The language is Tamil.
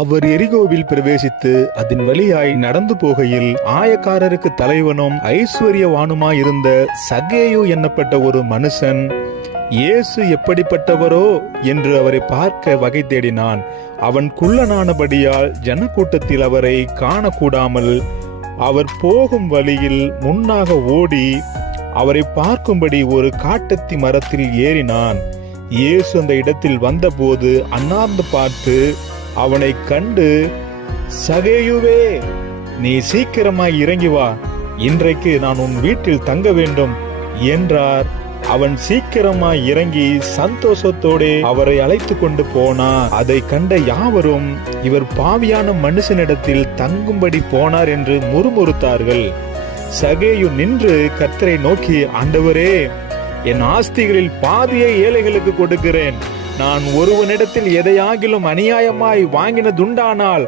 அவர் எரிகோவில் பிரவேசித்து அதன் வழியாய் நடந்து போகையில் ஆயக்காரருக்கு தலைவனும் ஐஸ்வர்யவானுமாயிருந்த சகேயு என்னப்பட்ட ஒரு மனுஷன் இயேசு எப்படிப்பட்டவரோ என்று அவரை பார்க்க வகை தேடினான். அவன் குள்ளனானபடியால் ஜனக்கூட்டத்தில் அவரை காணக்கூடாமல் அவர் போகும் வழியில் முன்னாக ஓடி அவரை பார்க்கும்படி ஒரு காட்டத்தி மரத்தில் ஏறினான். இயேசு அந்த இடத்தில் வந்தபோது அண்ணாந்து பார்த்து அவனை கண்டு, சகேயுவே, நீ சீக்கிரமாய் இறங்கி வா, இன்றைக்கு நான் உன் வீட்டில் தங்க வேண்டும் என்றார். அவன் சீக்கிரமாய் இறங்கி சந்தோஷத்தோடே அவரை அழைத்து கொண்டு போனார். அதை கண்ட யாவரும், இவர் பாவியான மனுஷனிடத்தில் தங்கும்படி போனார் என்று முறுமுறுத்தார்கள். சகேயு நின்று கர்த்தரை நோக்கி, ஆண்டவரே, என் ஆஸ்திகளில் பாதியை ஏழைகளுக்கு கொடுக்கிறேன். நான் ஒருவனிடத்தில் எதையாகிலும் அநியாயமாய் வாங்கினதுண்டானால்